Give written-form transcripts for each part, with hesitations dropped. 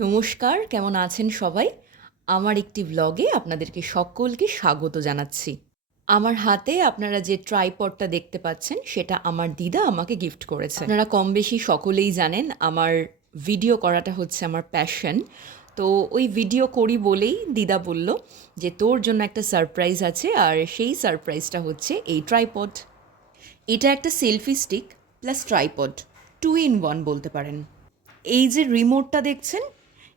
নমস্কার, কেমন আছেন সবাই? আমার একটি ভ্লগে আপনাদেরকে সকলকে স্বাগত জানাচ্ছি। আমার হাতে আপনারা যে ট্রাইপডটা দেখতে পাচ্ছেন, সেটা আমার দিদা আমাকে গিফট করেছে। আপনারা কমবেশি সকলেই জানেন আমার ভিডিও করাটা হচ্ছে আমার প্যাশন। তো ওই ভিডিও করি বলেই দিদা বলল যে, "তোর জন্য একটা সারপ্রাইজ আছে, আর সেই সারপ্রাইজটা হচ্ছে এই ট্রাইপড।" এটা একটা selfie stick plus tripod, 2 in 1 বলতে পারেন। এই যে রিমোটটা দেখছেন,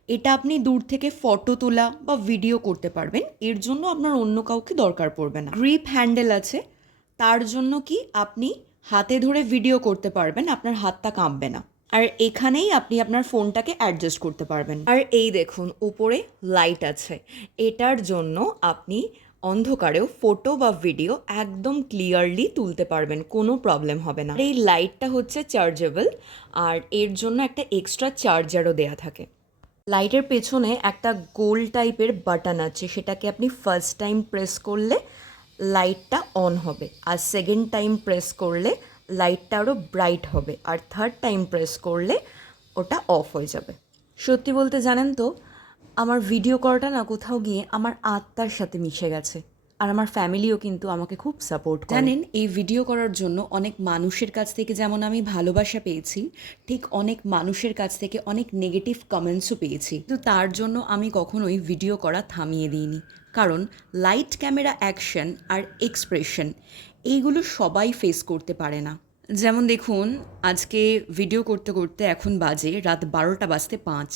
এটা আপনি দূর থেকে ফটো তোলা বা ভিডিও করতে পারবেন। এর জন্য আপনার অন্য কাউকে দরকার পড়বে না। গ্রিপ হ্যান্ডেল আছে, তার জন্য কি আপনি হাতে ধরে ভিডিও করতে পারবেন, আপনার হাতটা কাঁপবে না। আর এখানেই আপনি আপনার ফোনটাকে অ্যাডজাস্ট করতে পারবেন। আর এই দেখুন, উপরে লাইট আছে। এটার জন্য আপনি অন্ধকারেও ফটো বা ভিডিও একদম ক্লিয়ারলি তুলতে পারবেন, কোনো প্রবলেম হবে না। এই লাইটটা হচ্ছে চার্জেবল, আর এর জন্য একটা এক্সট্রা চার্জারও দেয়া থাকে। লাইটের পেছনে একটা গোল টাইপের বাটন আছে, সেটাকে আপনি ফার্স্ট টাইম প্রেস করলে লাইটটা অন হবে, আর সেকেন্ড টাইম প্রেস করলে লাইটটা আরও ব্রাইট হবে, আর থার্ড টাইম প্রেস করলে ওটা অফ হয়ে যাবে। সত্যি বলতে জানেন তো, আমার ভিডিও করাটা না কোথাও গিয়ে আমার আত্মার সাথে মিশে গেছে। আর আমার ফ্যামিলিও কিন্তু আমাকে খুব সাপোর্ট করে। জানেন, এই ভিডিও করার জন্য অনেক মানুষের কাছ থেকে যেমন আমি ভালোবাসা পেয়েছি, ঠিক অনেক মানুষের কাছ থেকে অনেক নেগেটিভ কমেন্টসও পেয়েছি। কিন্তু তার জন্য আমি কখনোই ভিডিও করা থামিয়ে দিইনি, কারণ লাইট, ক্যামেরা, অ্যাকশন আর এক্সপ্রেশন এইগুলো সবাই ফেস করতে পারে না। যেমন দেখুন, আজকে ভিডিও করতে করতে এখন বাজে রাত 12টা বাজতে 5।